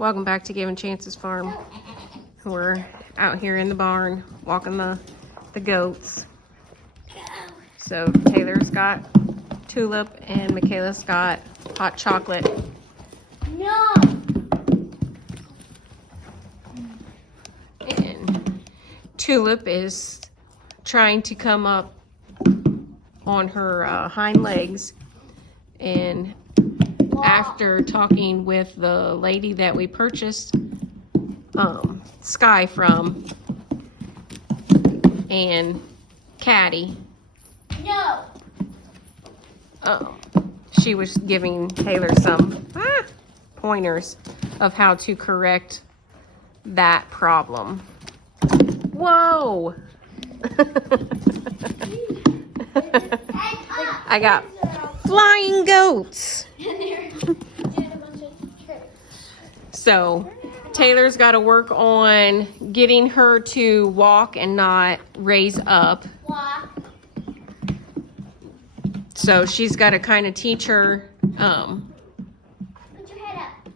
Welcome back to Giving Chances Farm. We're out here in the barn walking the goats. So Taylor's got Tulip and Michaela's got hot chocolate. No. And Tulip is trying to come up on her hind legs, and after talking with the lady that we purchased Sky from and Caddy, No. she was giving Taylor some pointers of how to correct that problem. Whoa! I got flying goats. So Taylor's got to work on getting her to walk and not raise up. So she's got to kind of teach her Put your head up.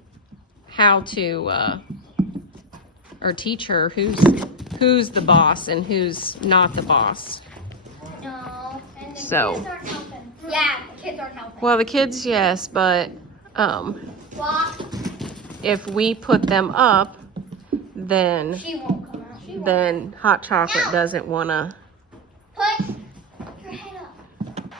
how to or teach her who's the boss and who's not the boss. No. And the So. kids aren't helping. Yeah, the kids aren't helping. Well, the kids, yes, but Walk. if we put them up, then She won't come out. She won't. then Hot Chocolate doesn't want to. Put your head up.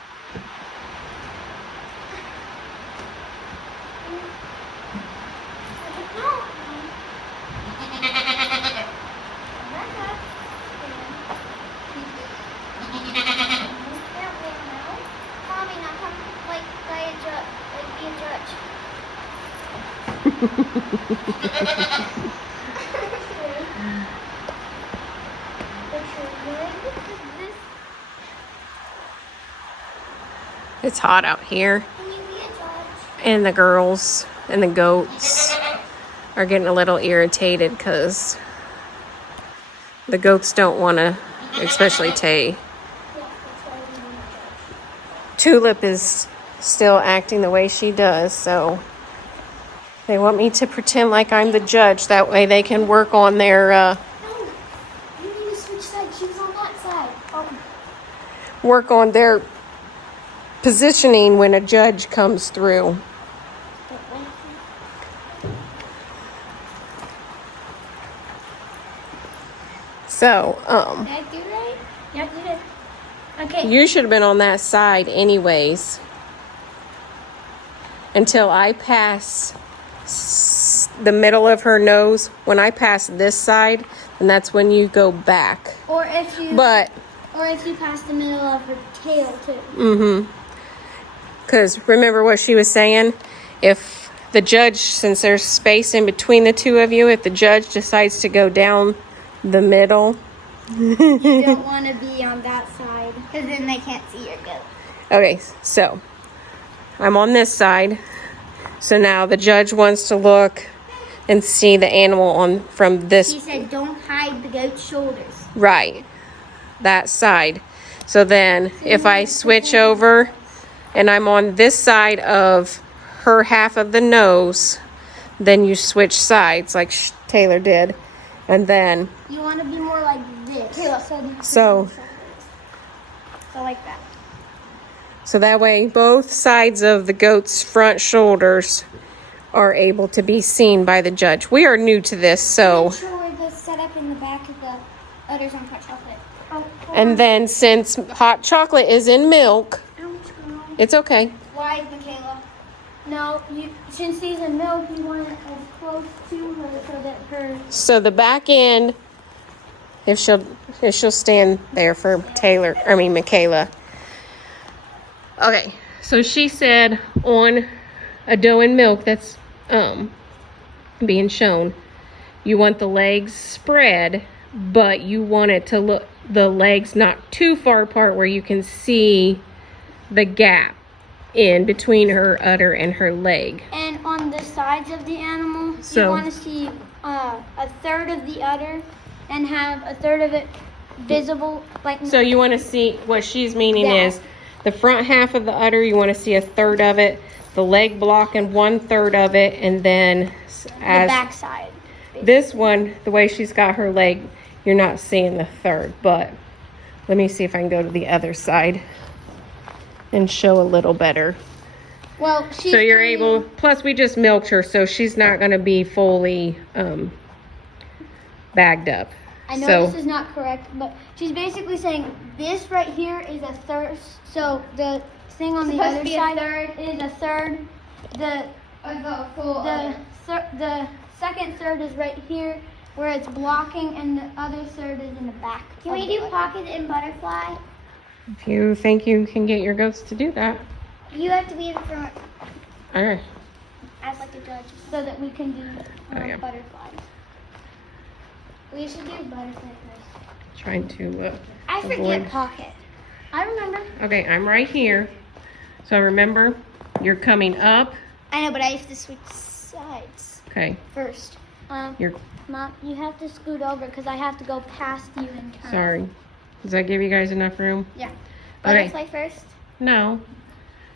Mommy, now come like be a judge. It's hot out here, Can you be a judge? and the girls and the goats are getting a little irritated because the goats don't want to, especially Tay. Tulip is still acting the way she does, so they want me to pretend like I'm the judge. That way they can work on their No, you need to switch sides. She's on that side. work on their positioning when a judge comes through. So, Did I do right? Yep, you did. Okay. you should have been on that side anyways. Until I pass the middle of her nose. When I pass this side, and that's when you go back. Or if you pass the middle of her tail too. Because remember what she was saying? If the judge, since there's space in between the two of you, if the judge decides to go down the middle. You don't want to be on that side because then they can't see your goat. Okay, so I'm on this side. So now the judge wants to look and see the animal from this. She said don't hide the goat's shoulders. Right, that side. So then if I switch over and I'm on this side of her half of the nose, then you switch sides like Taylor did. And then, You want to be more like this. so like that. so that way both sides of the goat's front shoulders are able to be seen by the judge. We are new to this, so. Make sure we're set up in the back of the udders on hot chocolate. And then since Hot Chocolate is in milk, it's okay. Why, Michaela? No, since these are milk, you want it as close to her so that her. So the back end, if she'll stand there for Michaela. Okay, so she said on a dough and milk that's being shown, you want the legs spread, but you want it to look, the legs not too far apart where you can see the gap in between her udder and her leg. And on the sides of the animal, So- you want to see a third of the udder and have a third of it visible. So you want to see, what she's meaning That. is the front half of the udder, you want to see a third of it. the leg blocking 1/3 of it, and then The as back side. this one, the way she's got her leg, you're not seeing the third. But let me see if I can go to the other side and show a little better. Well, she's So you're coming- able, plus we just milked her, so she's not going to be fully bagged up. I know So this is not correct, but she's basically saying this right here is a third. So the thing on the Supposed other to be a side third. is a third. The second third is right here, where it's blocking, and the other third is in the back. Can we do pocket and butterfly? if you think you can get your goats to do that, You have to be in front all right. as like a judge. so that we can do Oh, yeah. butterflies. We should do butterfly first. Trying to I forget avoid. pocket. I remember. Okay, I'm right here. So remember, you're coming up. I know, but I have to switch sides Okay, first. you're Mom, you have to scoot over because I have to go past you and turn. sorry. Does that give you guys enough room? Yeah. Okay. Butterfly first. No.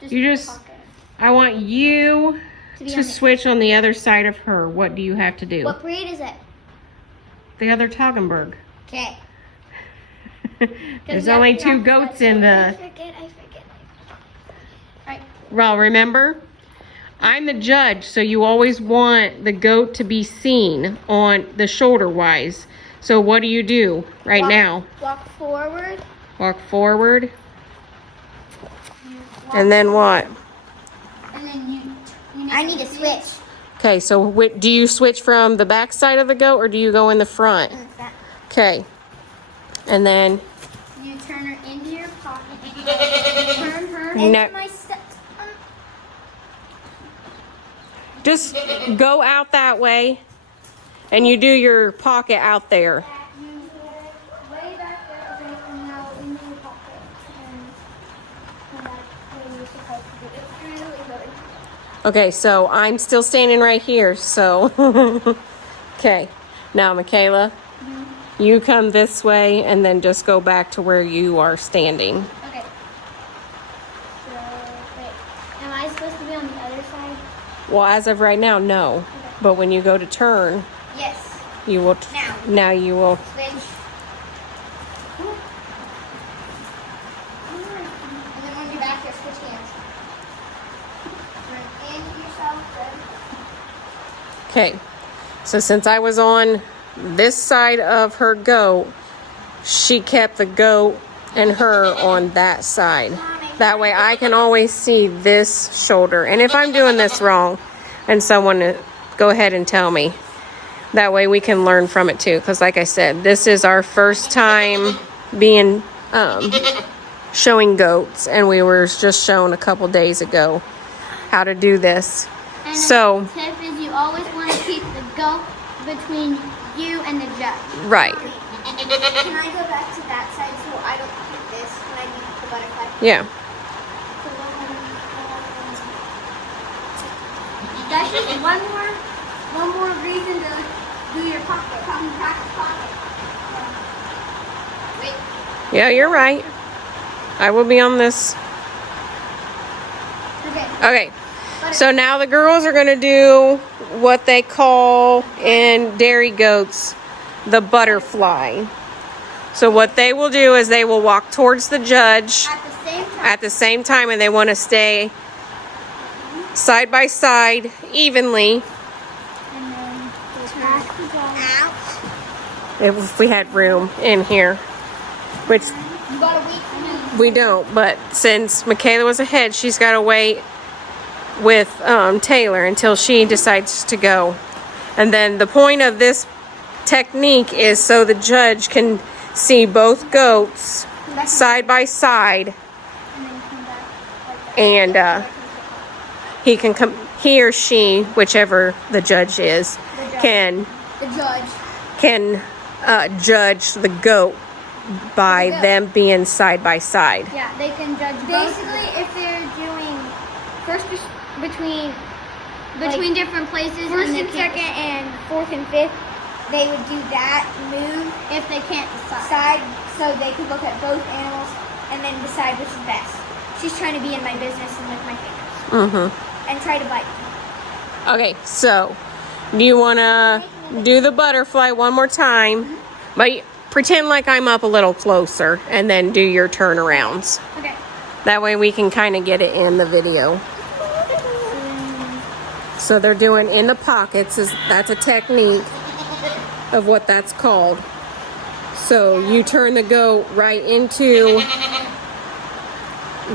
Just You just, Pocket. I want you To be to on the- switch on the other side of her. What do you have to do? What breed is it? The other Toggenburg. Okay. There's we have only to 2 have to goats let in I the. forget. Well, remember, I'm the judge, so you always want the goat to be seen on the shoulder wise. So what do you do right now? Walk forward. Walk forward. And then what? And then you I need to switch. Okay, so do you switch from the back side of the goat or do you go in the front? Okay. And then You turn her into your pocket. Turn her. no, My steps. just go out that way and you do your pocket out there. You way back there, okay, and now into your pocket. And that's what you're supposed to do. It's really good. Okay, so I'm still standing right here, so. Okay, now Michaela, you come this way and then just go back to where you are standing. Okay. So, wait. Am I supposed to be on the other side? Well, as of right now, no. But when you go to turn, Yes. you will, now you will, Switch. And then when you're back there, switch hands. Turn into yourself. Good. okay. So since I was on this side of her goat, she kept the goat and her on that side. That way I can always see this shoulder. And if I'm doing this wrong, and someone go ahead and tell me. That way we can learn from it too. Because like I said, this is our first time being showing goats. And we were just shown a couple days ago how to do this. And So, the tip is you always want to keep the goat between you and the judge. right. Can I go back to that side so I don't hit this when I do the butterfly? Yeah. That's just one more reason to do your pocket. Practice pocket. Wait. Yeah, you're right. I will be on this. Okay. Okay. So now the girls are going to do what they call in dairy goats the butterfly. So what they will do is they will walk towards the judge At the same time. and they want to stay side by side evenly. And then pass the ball. Out. If we had room in here, which You gotta wait for me. we don't, but since Michaela was ahead, she's got to wait with Taylor until she decides to go. And then the point of this technique is so the judge can see both goats side by side, And then come back like that. and he can come, he or she, whichever the judge is, can The judge. judge the goat by them being side by side. Yeah, they can judge both. Basically, if they're doing first between different places first and and second and fourth and fifth, they would do that move if they can't decide. side so they could look at both animals and then decide which is best. She's trying to be in my business and lick my fingers. Mm-hmm. and try to bite. Okay, so do you want to do the butterfly one more time? But pretend like I'm up a little closer and then do your turnarounds. Okay. That way we can kind of get it in the video. So they're doing in the pockets. That's a technique of what that's called. So you turn the goat right into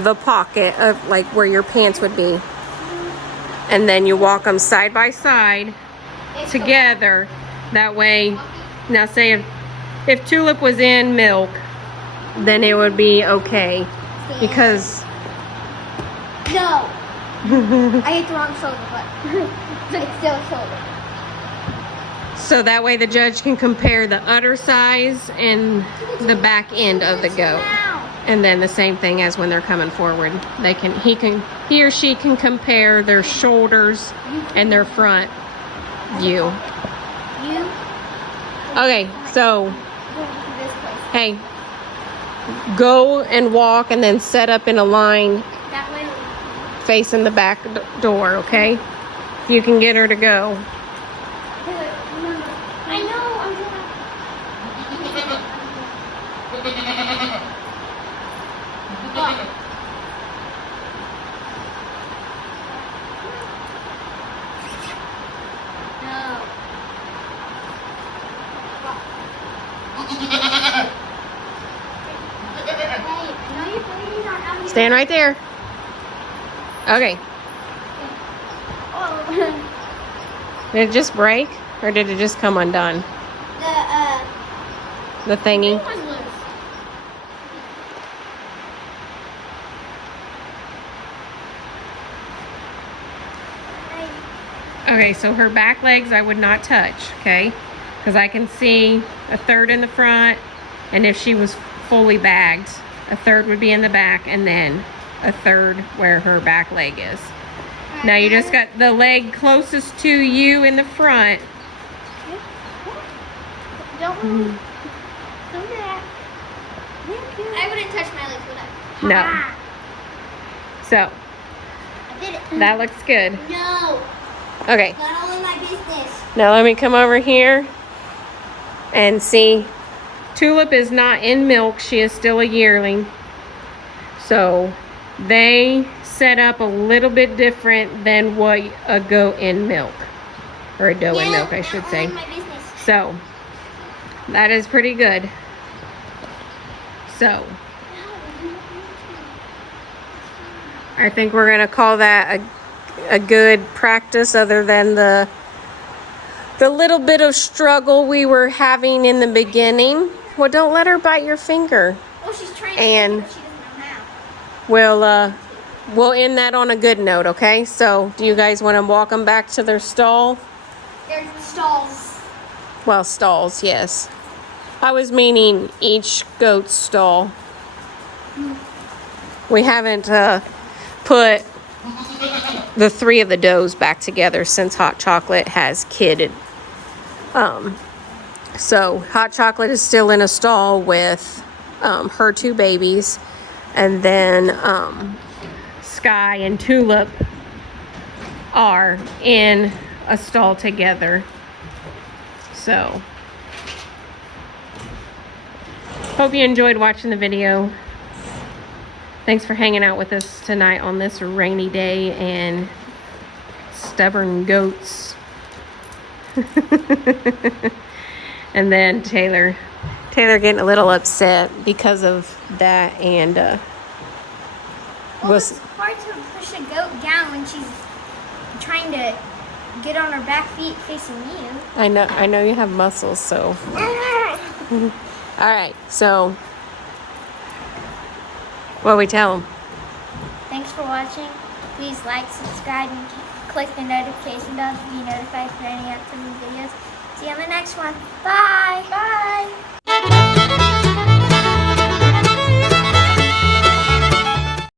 the pocket of like where your pants would be. And then you walk them side by side together. That way, now say if Tulip was in milk, then it would be okay. Because no. I hit the wrong shoulder, but it's still a shoulder. so that way the judge can compare the udder size and the back end of the goat. And then the same thing as when they're coming forward. He or she can compare their shoulders and their front view. Okay, so hey, go and walk and then set up in a line That way. facing the back door, okay? If you can get her to go. I know. I'm Stand right there. Okay. Did it just break? Or did it just come undone? The thingy? Okay, so her back legs I would not touch, okay? Because I can see a third in the front, and if she was fully bagged, a third would be in the back, and then a third where her back leg is. Now you just got the leg closest to you in the front. Don't move. Don't do that. I wouldn't touch my legs with that. No. So, I did it. that looks good. No. Okay, Not only my business. now let me come over here and see. Tulip is not in milk. She is still a yearling. So, they set up a little bit different than what a goat in milk. Or a doe in milk, I should say. My business. So, that is pretty good. So, I think we're going to call that a good practice, other than the little bit of struggle we were having in the beginning. Well, don't let her bite your finger. Oh, she's trying And to, but she doesn't know how. we'll end that on a good note, okay? So, do you guys want to walk them back to their stall? There's stalls. Well, stalls, yes. I was meaning each goat's stall. We haven't put the three of the does back together since Hot Chocolate has kidded. So Hot Chocolate is still in a stall with her two babies, and then Sky and Tulip are in a stall together. So hope you enjoyed watching the video. Thanks for hanging out with us tonight on this rainy day and stubborn goats. And then Taylor getting a little upset because of that, and It's hard to push a goat down when she's trying to get on her back feet facing you. I know you have muscles, so. All right, so what we tell them? Thanks for watching. Please like, subscribe, and click the notification bell to be notified for any upcoming videos. See you on the next one. Bye. Bye.